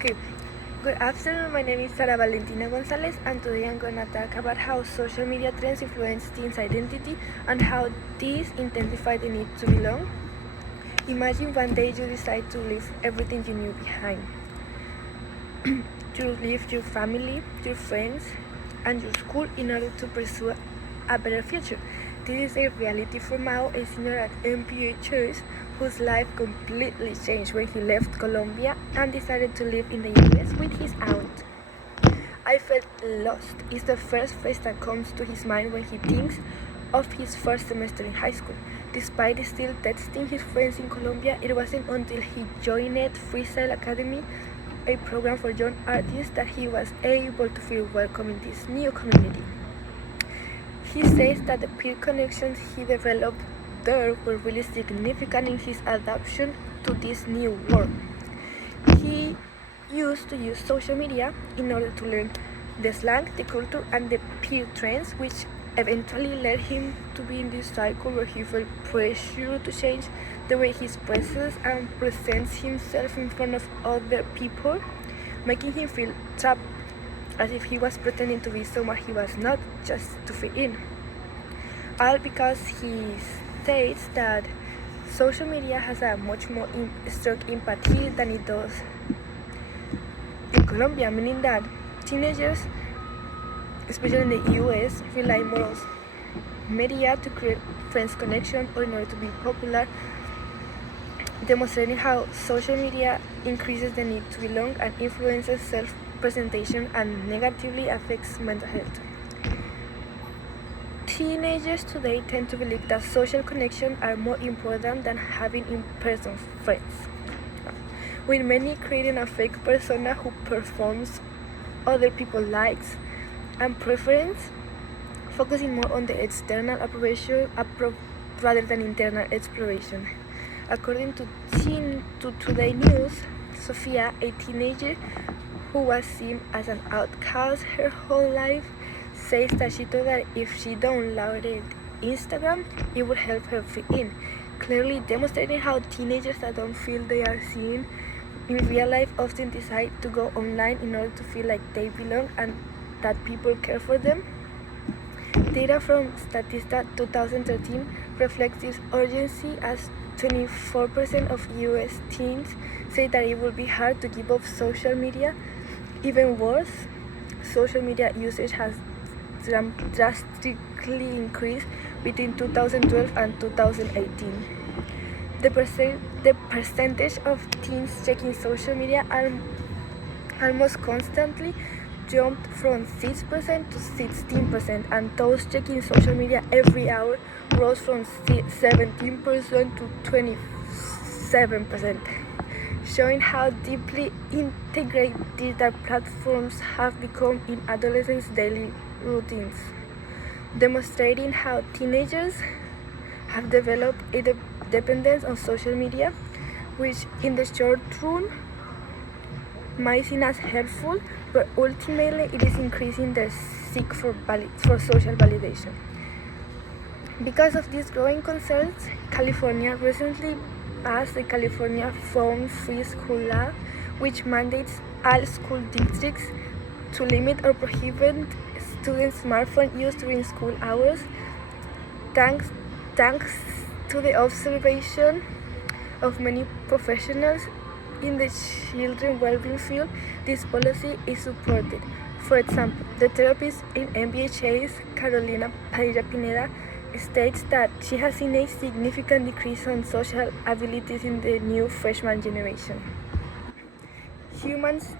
Okay, good afternoon. My name is Sara Valentina Gonzalez, and today I'm gonna talk about how social media trends influence teens' identity and how these intensify the need to belong. Imagine one day you decide to leave everything you knew behind. You leave your family, your friends, and your school in order to pursue a better future. This is a reality for Mao, a senior at MBA Choice, whose life completely changed when he left Colombia and decided to live in the US with his aunt. I felt lost is the first phrase that comes to his mind when he thinks of his first semester in high school. Despite still texting his friends in Colombia, it wasn't until he joined Freestyle Academy, a program for young artists, that he was able to feel welcome in this new community. He says that the peer connections he developed there were really significant in his adaptation to this new world. He used to use social media in order to learn the slang, the culture, and the peer trends, which eventually led him to be in this cycle where he felt pressure to change the way he expresses and presents himself in front of other people, making him feel trapped, as if he was pretending to be someone he was not, just to fit in. All because he states that social media has a much more strong impact here than it does in Colombia, meaning that teenagers, especially in the US, rely more on media to create friends connection or in order to be popular, demonstrating how social media increases the need to belong and influences self-presentation and negatively affects mental health. Teenagers today tend to believe that social connections are more important than having in-person friends, with many creating a fake persona who performs other people's likes and preference, focusing more on the external approbation rather than internal exploration. According to Today News, Sofia, a teenager who was seen as an outcast her whole life, says that she thought that if she downloaded Instagram, it would help her fit in, clearly demonstrating how teenagers that don't feel they are seen in real life often decide to go online in order to feel like they belong and that people care for them. Data from Statista 2013 reflects this urgency, as 24% of US teens say that it will be hard to give up social media. Even worse, social media usage has drastically increased between 2012 and 2018. The percentage of teens checking social media almost constantly jumped from 6% to 16%, and those checking social media every hour rose from 17% to 27%, showing how deeply integrated digital platforms have become in adolescents' daily routines, demonstrating how teenagers have developed a dependence on social media, which in the short run might seem as helpful, but ultimately it is increasing their seek for social validation. Because of these growing concerns, California recently passed the California Phone-Free School Law, which mandates all school districts to limit or prohibit students' smartphone use during school hours. Thanks to the observation of many professionals in the children's well-being field, this policy is supported. For example, the therapist in MBA Chase, Carolina Padilla Pineda, states that she has seen a significant decrease in social abilities in the new freshman generation. Humans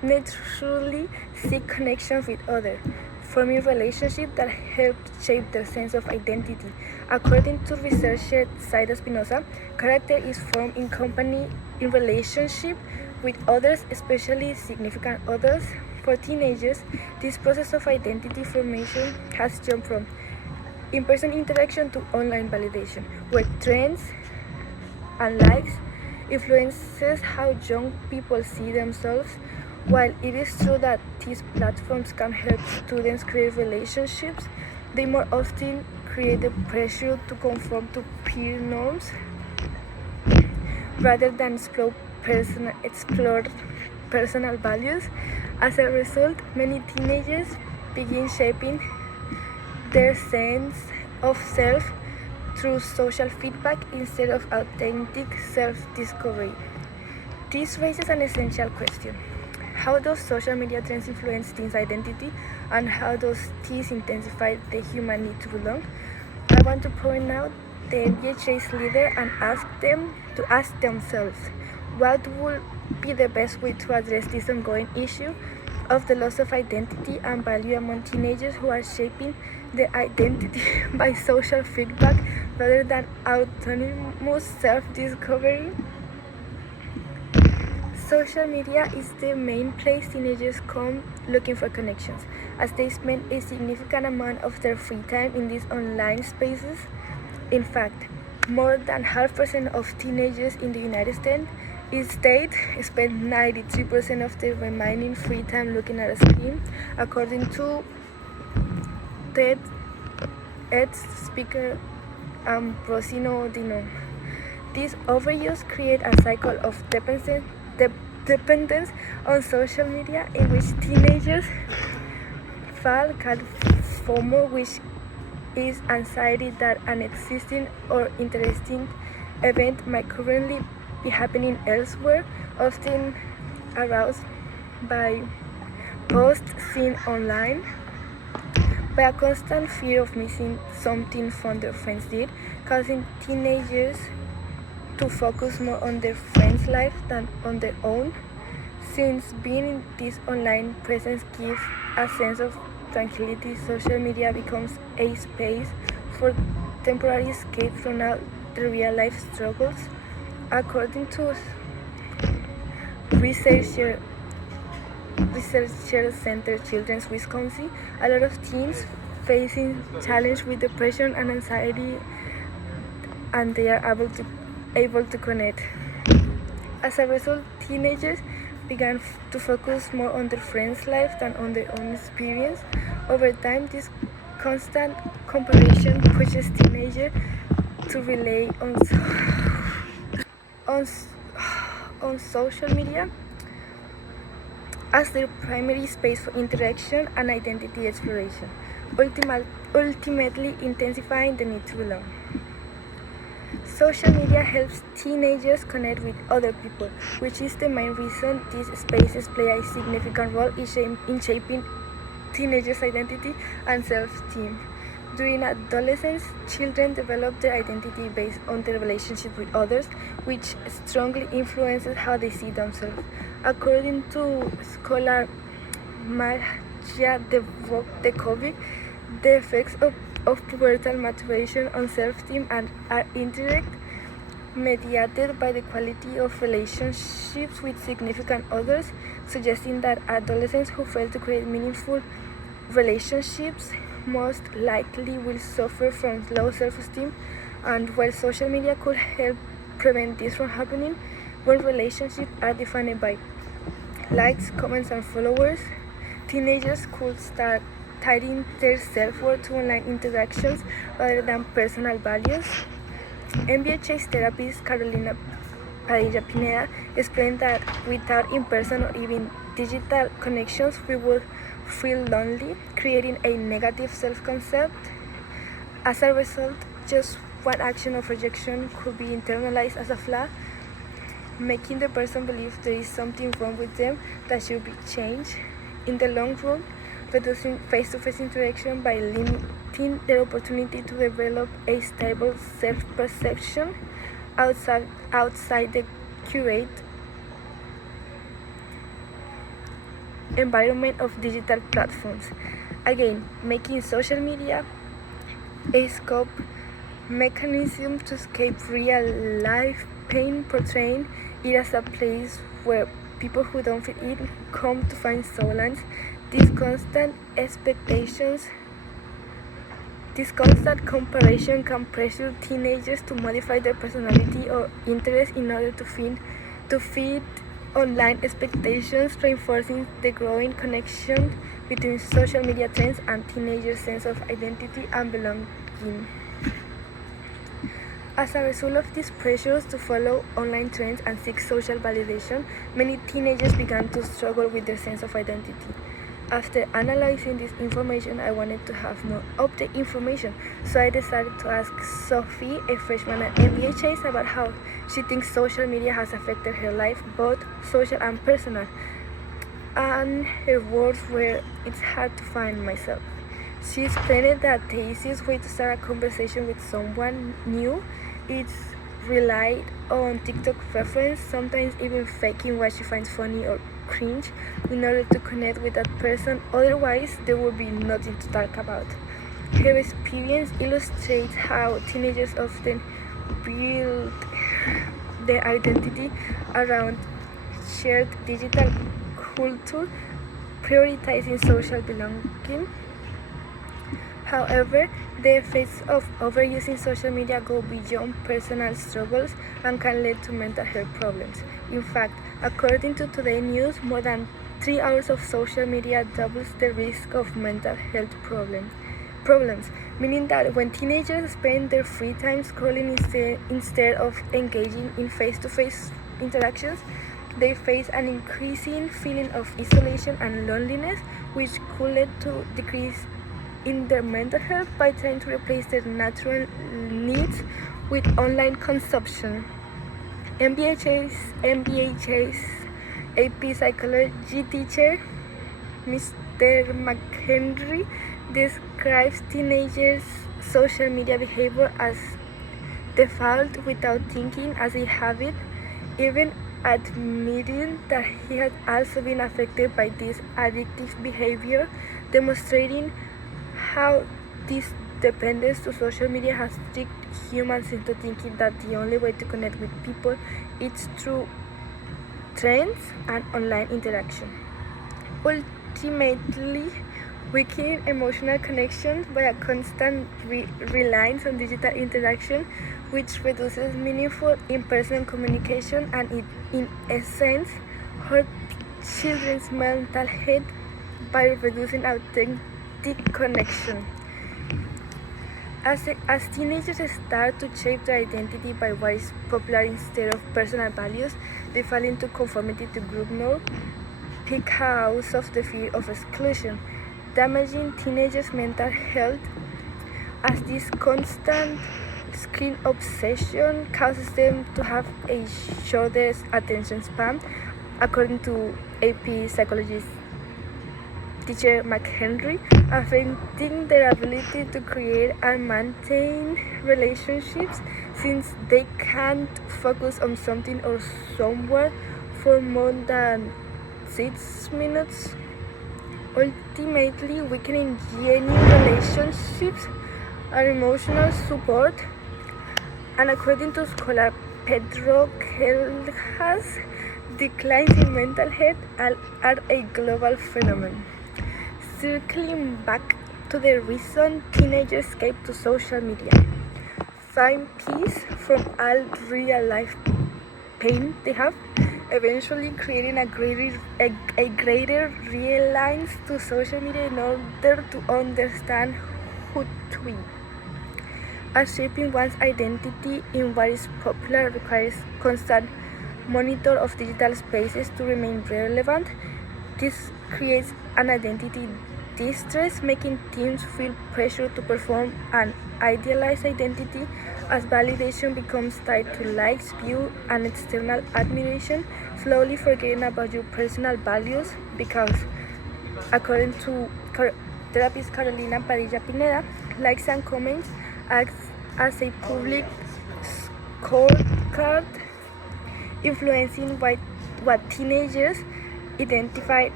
naturally seek connection with others, forming relationships that help shape their sense of identity. According to researcher Zaida Espinosa, character is formed in company, in relationship with others, especially significant others. For teenagers, this process of identity formation has jumped from in-person interaction to online validation, where trends and likes influences how young people see themselves. While it is true that these platforms can help students create relationships, they more often create the pressure to conform to peer norms rather than explore explore personal values. As a result, many teenagers begin shaping their sense of self through social feedback instead of authentic self-discovery. This raises an essential question. How does social media trends influence teens' identity, and how does this intensify the human need to belong? I want to point out the MBHA's leader and ask them to ask themselves what would be the best way to address this ongoing issue of the loss of identity and value among teenagers who are shaping their identity by social feedback rather than autonomous self-discovery. Social media is the main place teenagers come looking for connections, as they spend a significant amount of their free time in these online spaces. In fact, more than 0.5% of teenagers in the United States spend 93% of their remaining free time looking at a screen, according to TED speaker Ambrosino Dino. This overuse creates a cycle of dependence on social media in which teenagers fall called FOMO, which is anxiety that an existing or interesting event might currently be happening elsewhere, often aroused by posts seen online, by a constant fear of missing something fun their friends did, causing teenagers to focus more on their friends' life than on their own. Since being in this online presence gives a sense of tranquility, social media becomes a space for temporary escape from all the real-life struggles. According to Researcher Center Children's Wisconsin, a lot of teens facing challenge with depression and anxiety, and they are able to connect. As a result, teenagers began to focus more on their friends' lives than on their own experience. Over time, this constant comparison pushes teenagers to rely on social media as their primary space for interaction and identity exploration, ultimately intensifying the need to belong. Social media helps teenagers connect with other people, which is the main reason these spaces play a significant role in shaping teenagers' identity and self-esteem. During adolescence, children develop their identity based on their relationship with others, which strongly influences how they see themselves. According to scholar Maja Dekovic, the effects of pubertal maturation on self-esteem are indirect, mediated by the quality of relationships with significant others, suggesting that adolescents who fail to create meaningful relationships most likely will suffer from low self-esteem. And while social media could help prevent this from happening, when relationships are defined by likes, comments, and followers, teenagers could start tying their self-worth to online interactions rather than personal values. MBHA's therapist Carolina Padilla Pineda explained that without in-person or even digital connections, we would feel lonely, creating a negative self-concept. As a result, just one action of rejection could be internalized as a flaw, making the person believe there is something wrong with them that should be changed. In the long run, reducing face-to-face interaction by limiting their opportunity to develop a stable self-perception outside the curated environment of digital platforms. Again, making social media a scope mechanism to escape real-life pain, portraying it as a place where people who don't fit in come to find solace. This constant comparison can pressure teenagers to modify their personality or interests in order to fit online expectations, reinforcing the growing connection between social media trends and teenagers' sense of identity and belonging. As a result of these pressures to follow online trends and seek social validation, many teenagers began to struggle with their sense of identity. After analyzing this information, I wanted to have more updated information, so I decided to ask Sophie, a freshman at MBHS, about how she thinks social media has affected her life, both social and personal. And her words were, "It's hard to find myself." She explained that the easiest way to start a conversation with someone new is relied on TikTok reference, sometimes even faking what she finds funny or cringe in order to connect with that person, otherwise there will be nothing to talk about. Her experience illustrates how teenagers often build their identity around shared digital culture, prioritizing social belonging. However, the effects of overusing social media go beyond personal struggles and can lead to mental health problems. In fact, according to Today News, more than 3 hours of social media doubles the risk of mental health problems, meaning that when teenagers spend their free time scrolling instead of engaging in face-to-face interactions, they face an increasing feeling of isolation and loneliness, which could lead to decrease in their mental health by trying to replace their natural needs with online consumption. MBH's AP psychology teacher, Mr. McHenry, describes teenagers' social media behavior as default without thinking as a habit, even admitting that he had also been affected by this addictive behavior, demonstrating how this dependence to social media has tricked humans into thinking that the only way to connect with people is through trends and online interaction, ultimately weakening emotional connections by a constant reliance on digital interaction, which reduces meaningful in-person communication and in essence hurts children's mental health by reducing authentic connection. As teenagers start to shape their identity by what is popular instead of personal values, they fall into conformity to group norms, because of the fear of exclusion, damaging teenagers' mental health as this constant screen obsession causes them to have a shorter attention span, according to AP psychologist teacher McHenry, affecting their ability to create and maintain relationships since they can't focus on something or someone for more than 6 minutes, ultimately weakening genuine relationships and emotional support. And according to scholar Pedro Kelhas, declines in mental health are a global phenomenon. Circling back to the reason teenagers escape to social media, find peace from all real-life pain they have, eventually creating a greater reliance to social media in order to understand who to be. As shaping one's identity in what is popular requires constant monitor of digital spaces to remain relevant, this creates an identity distress, making teens feel pressure to perform an idealized identity as validation becomes tied to likes, views, and external admiration, slowly forgetting about your personal values because, according to therapist Carolina Padilla Pineda, likes and comments act as a public scorecard, influencing what teenagers identify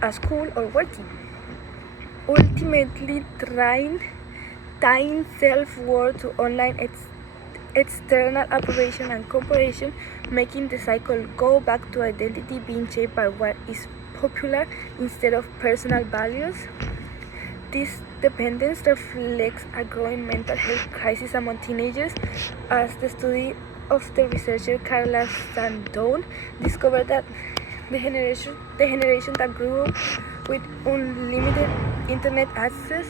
as cool or working, ultimately tying self-worth to online external approbation and comparison, making the cycle go back to identity being shaped by what is popular instead of personal values. This dependence reflects a growing mental health crisis among teenagers, as the study of the researcher Carla Sandone discovered that the generation that grew up with unlimited internet access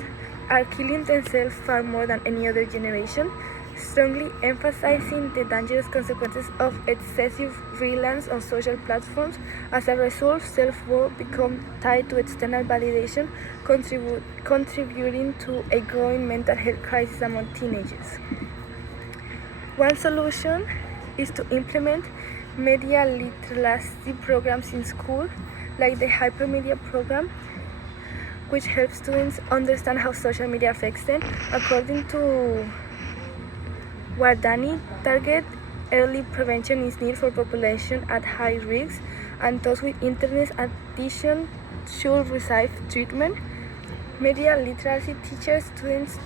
are killing themselves far more than any other generation, strongly emphasizing the dangerous consequences of excessive reliance on social platforms. As a result, self-worth becomes tied to external validation, contributing to a growing mental health crisis among teenagers. One solution is to implement media literacy programs in school, like the hypermedia program, which helps students understand how social media affects them. According to Wardani, target early prevention is needed for population at high risk, and those with internet addiction should receive treatment. Media literacy teaches students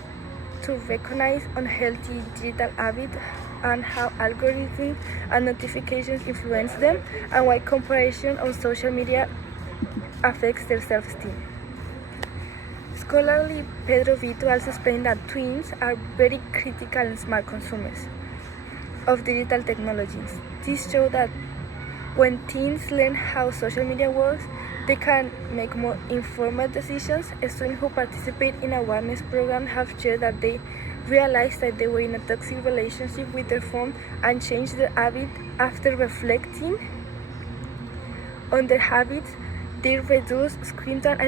to recognize unhealthy digital habits and how algorithms and notifications influence them, and why comparison on social media affects their self-esteem. Scholarly Pedro Vito also explained that tweens are very critical and smart consumers of digital technologies. This shows that when teens learn how social media works, they can make more informed decisions. Students who participate in awareness programs have shared that they realized that they were in a toxic relationship with their phone and changed their habit. After reflecting on their habits, they reduced screen time and